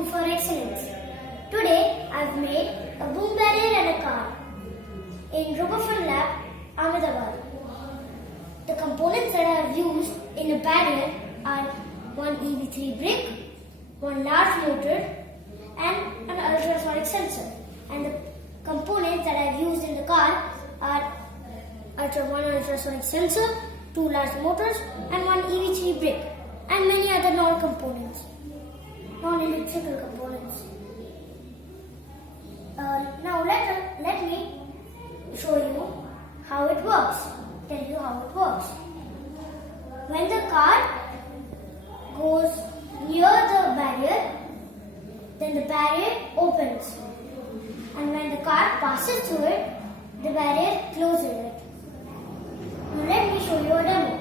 School for Excellence. Today I've made a boom barrier and a car in Robofun Lab, Ahmedabad. The components that I have used in a barrier are one EV3 brick, one large motor and an ultrasonic sensor. And the components that I have used in the car are one ultrasonic sensor, two large motors and one EV3 brick and many other non-electrical components. Now let me show you how it works. Tell you how it works. When the car goes near the barrier, then the barrier opens, and when the car passes through it, the barrier closes it. Now let me show you a demo.